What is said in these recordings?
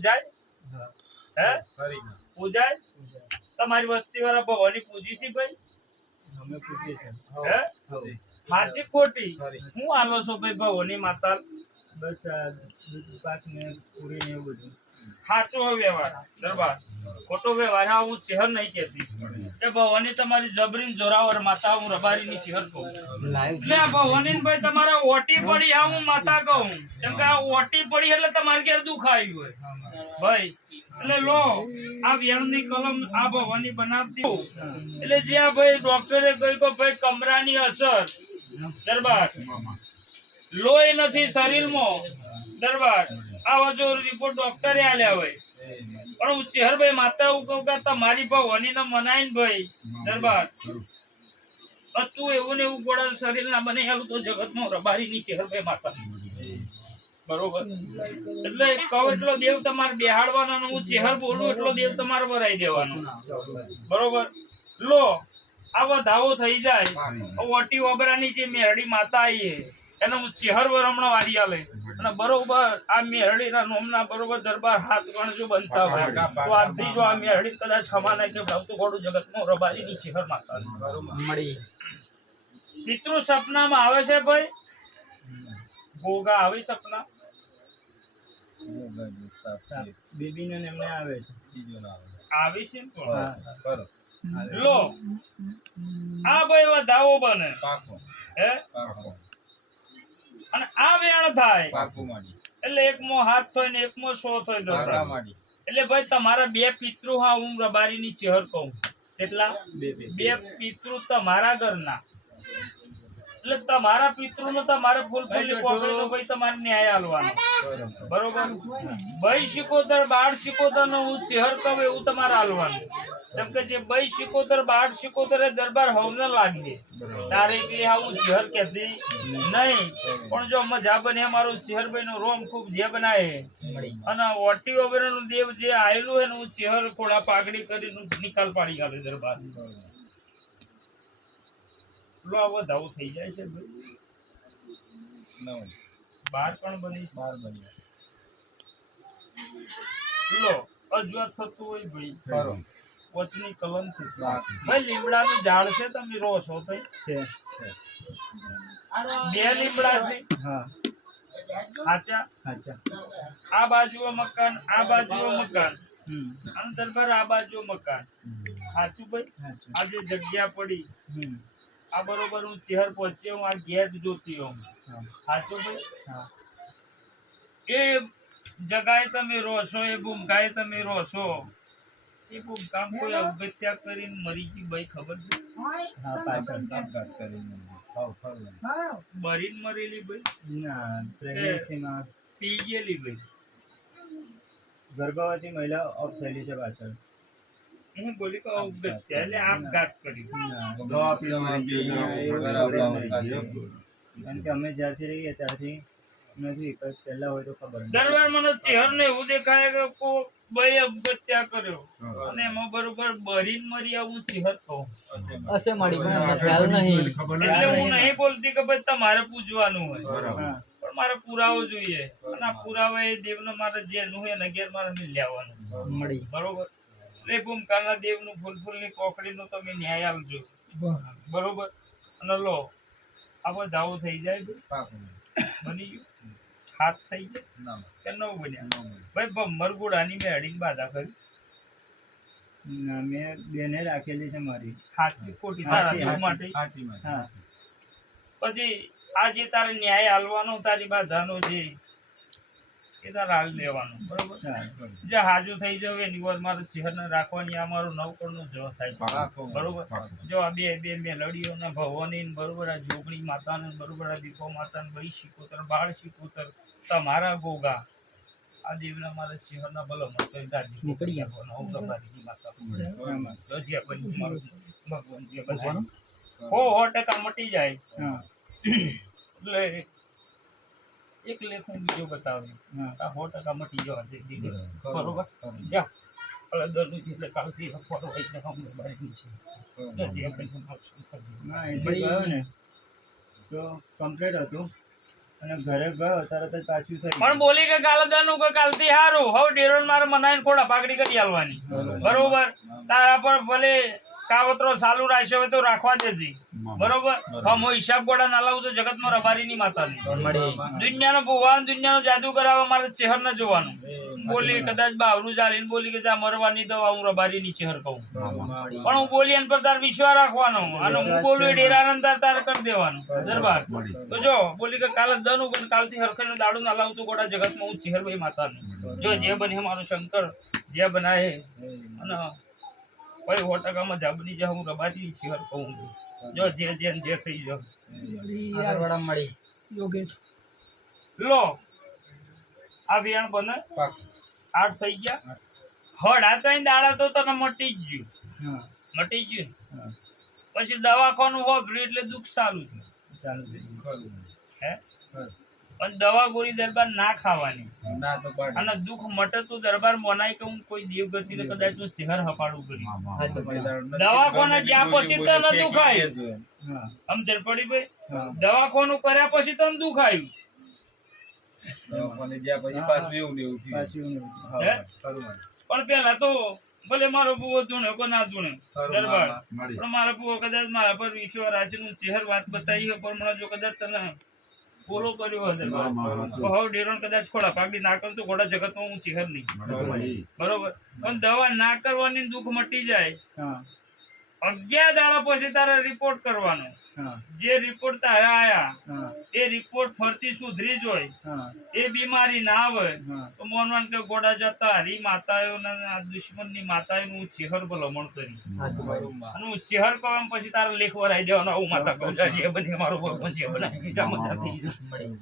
પૂજાય હે પૂજાય તમારી વસ્તી વાળા ભવાની પૂજી છે ભાઈ અમે પૂછીએ છે હે સાચી ખોટી હું આલો છો ભાઈ ભવાની માતા બસ દૂધ પાક ને પૂરી ને એવું બધું સાચો હોય વ્યવહાર દરબાર ખોટો વ્યવહાર હા હું ચહેર નહીં કેતી એ ભવાની તમારી જબરીન જોરાવર માતા હું રબારીની ચહેર કહું એટલે આ ભવાની ભાઈ તમારા ઓટી પડી આ હું માતા કહું કેમ કે આ ઓટી પડી એટલે તમારે ઘેર દુઃખ આવ્યું હોય ભાઈ એટલે લો આ વ્યણની કલમ આ ભવાની બનાવતી એટલે જે આ ભાઈ ડોક્ટરે કહ્યું કે ભાઈ કમરાની અસર દરબાર લોહી નથી શરીરમાં દરબાર આવા જો રિપોર્ટ ડોક્ટરે આલ્યા હોય પણ હું ચેહરભાઈ માતા એવું કહું કે તમારી ભવાની ને મનાઈને ભાઈ દરબાર તું એવું ને એવું ગોળા શરીર ના બને આલું તો જગતમાં રબારીની ચેહરભાઈ માતા બરોબર એટલે કહું એટલો દેવ તમારે બેહાડવાનો હું ચેહર બોલું એટલો દેવ તમારે ભરાઈ દેવાનો બરોબર લો આવા ધાવો થઈ જાય ઓટી ઓબરાની જે મેરડી માતા આવી એનો હું ચેહર હમણાં વારી આલે અને બરોબર આ મેરડી ના નોમના બરોબર દરબાર હાથ ગણજો બનતા હોય તો આજથી જો આ મેરડી કદાચ ખમા નાય કે ભાવતું ગોડું જગતમાં રબારીની ચેહર માતા મળી પિતૃ સપનામાં આવે છે ભાઈ ગોગા આવે સપના બેબી ને એમને આવે છે આવી છે લો આ ભાઈ વધાવો બને હે અને આ વેણ થાય એટલે એકમો હાથ થાય ને એકમો સો થાય એટલે ભાઈ તમારા બે પિતૃ હા હું રબારીની ચેહર કહું કેટલા બે પિતૃ તમારા ઘરના એટલે તમારા પિતૃ નો તમારે ફૂલફૂલી કોકરીનો ભાઈ તમારે ન્યાય આલવાનો બરોબર ભાઈ શિકોતર બાળ શિકોતર નો હું ચેહર કહું એવું તમારે આલવાનું જેમ કે જે ભાઈ શિકોતર બાળ શિકોતર એ દરબાર હવને લાગી તારે કે હું ચેહર કહેતી નહીં પણ જો મજા બને મારું ચેહરભાઈ નો રોમ ખૂબ જે બનાવે અને ઓટી વગેરે નું દેવ જે આયેલું હોય ને હું ચેહર થોડા પાઘડી કરીને નિકાલ પાડી ગાલે દરબાર લો આવો ધાવો થઈ જાય છે ભાઈ બાર પણ બની લો અજવા થતું હોય ભાઈ વચની કલમ થી ભાઈ લીમડાનું ઝાડ છે તમે રો છો ભાઈ છે બે લીમડા છે હા હાચા આ બાજુ મકાન આ બાજુ મકાન અને દરબાર આ બાજુ મકાન સાચું ભાઈ આ જે જગ્યા પડી આ બરોબર હું શહેર પહોંચ્યો હું આ ગેટ જોતી હોઉં સાચું ભાઈ એ જગાએ તમે રહો છો એ ભૂમકાએ તમે રહો છો એ ભૂમકામ કોઈ અવગત્યા કરીને મરી ગઈ ભાઈ ખબર છે મરીને મરેલી ભાઈ પ્રેગ્નન્સીમાં પી ગયેલી ભાઈ ગર્ભવતી મહિલા ઓફ થયેલી છે પાછળ હું બોલી કે અવગત્યા એટલે આપઘાત કર્યું કારણ કે અમે જ્યારથી રહીએ ત્યારથી નથી પહેલા હોય તો ખબર દરબાર મને ચહેર ને એવું દેખાય કે ભાઈ અવગત્યા કર્યો અને એમાં બરોબર બરીન મરી આવું ચહેર કહું હશે મારી ખ્યાલ નહીં એટલે હું નહીં બોલતી કે ભાઈ તમારે પૂજવાનું હોય પણ મારે પુરાવો જોઈએ અને આ પુરાવા એ દેવનો મારે જે નું હોય ને ઘેર મારે નહીં લેવાનું મળી બરોબર એટલે ભૂમકાના દેવનું ફૂલફૂલની કોકડીનું તમે ન્યાય આપજો બરોબર અને લો આ ધાવો થઈ જાય બની ગયું હાથ થઈ જાય કે ન બન્યા ભાઈ ભમરગુડાની મેં અડીને બાધા કરી મેં બેને રાખેલી છે મારી સાચી ખોટી તારા માટે પછી આ જે તારે ન્યાય હાલવાનો તારી બાધાનો જે એ તારે હાલ લેવાનો બરોબર જે હાજુ થઈ જાવ એની વાર મારે ચહેરને રાખવાની આ મારું નવકરનું જ થાય બરોબર જો આ બે મેલડીઓના ભવાની બરોબર આ જોગણી માતાને બરોબર આ દીપો માતાને ભાઈ શિકોતર બાળ શિકોતર તમારા ગોગા આ દેવના મારે ચહેરના બલો મળતો નીકળી જવાનો માતા ભગવાન જે બધા 100% મટી જાય એટલે એક લેખ હું બીજો બતાવ્યો આ 100% મટી જવા દે બરોબર જા અલદરનું એટલે કાલથી ફોટો આઈને હમને બારીની છે ના એટલે ગયો ને તો કમ્પ્લીટ હતું અને ઘરે ગયો તરત જ પાછું થઈ પણ બોલી કે કાલે દનું કે કાલથી હારું હવે ડેરોન મારે મનાઈને ખોડા પાકડી કરી આલવાની બરોબર તારા પર ભલે કાવતરો ચાલુ રાખ્યો હોય તો રાખવા દેજી બરોબર હું હિસાબ ગોળા ના લાવું તો જગતમાં રબારીની માતાની દુનિયાનો ભગવાન દુનિયાનો જાદુ કરાવવા મારે ચહેર ન જોવાનું બોલી કદાચ બાવરું ચાલીને બોલી કે જા મરવાની દવા હું રબારીની ચહેર કહું પણ હું બોલી એન પર તાર વિશ્વાસ રાખવાનો અને હું બોલું એ ડેરાનંદ તાર કરી દેવાનું દરબાર તો જો બોલી કે કાલે દનું કે કાલથી હરખેનો દાડો ના લાવું તો ગોડા જગતમાં હું ચહેર ભાઈ માતાની જો જે બને મારો શંકર જે બનાય અને ભાઈ 100% જા બની જા હું રબારીની ચહેર કહું જો જે થઈ જો લો આ વિયાણ બને 8 થઈ ગયા હળ આ ત્રણ દાડા તો તને મટી જ ગયું પછી દવાખાનું વાપર્યું એટલે દુઃખ ચાલુ થયું હે પણ દવા ગોળી દરબાર ના ખાવાની અને દુઃખ મટે તો દરબાર મનાય કે હું કોઈ દેવગતિ ને કદાચ હું ચહેર હપાડું કરી દવાખાના જ્યાં પછી તને દુખાયું સમજણ પડી ભાઈ દવાખાનું કર્યા પછી તને દુખાયું પણ પેલા તો ભલે મારો બુઓ ધૂણે કો ના ધૂણે દરબાર પણ મારો બુઓ કદાચ મારા પર વિશ્વાસ રાખીને હું ચહેર વાત બતાવી હોય પણ મને જો કદાચ તને ફોલો કર્યો હોય દરબાર તો હવે ડેરોન કદાચ ખોડા પાકડી ના કરું તો ઘોડા જગતમાં હું ચહેર નહીં બરોબર પણ દવા ના કરવાની દુઃખ મટી જાય 11 દાડા પછી તારે રિપોર્ટ કરવાનો જે રિપોર્ટ તારા આયા એ રિપોર્ટ ફરતી સુધરી જ હોય એ બીમારી ના આવે તો મોનવાન કે ગોડા જતા હરી માતાઓ દુશ્મનની માતાઓનું ચહેર ભલામણ કરી અને હું ચહેર કરવા પછી તારા લેખ વરાઈ દેવાનો આવું માતા કહું જે બધી મારો ભગવાન જે બનાવી મજા થઈ જાય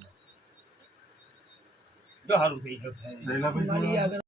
સારું થઈ ગયું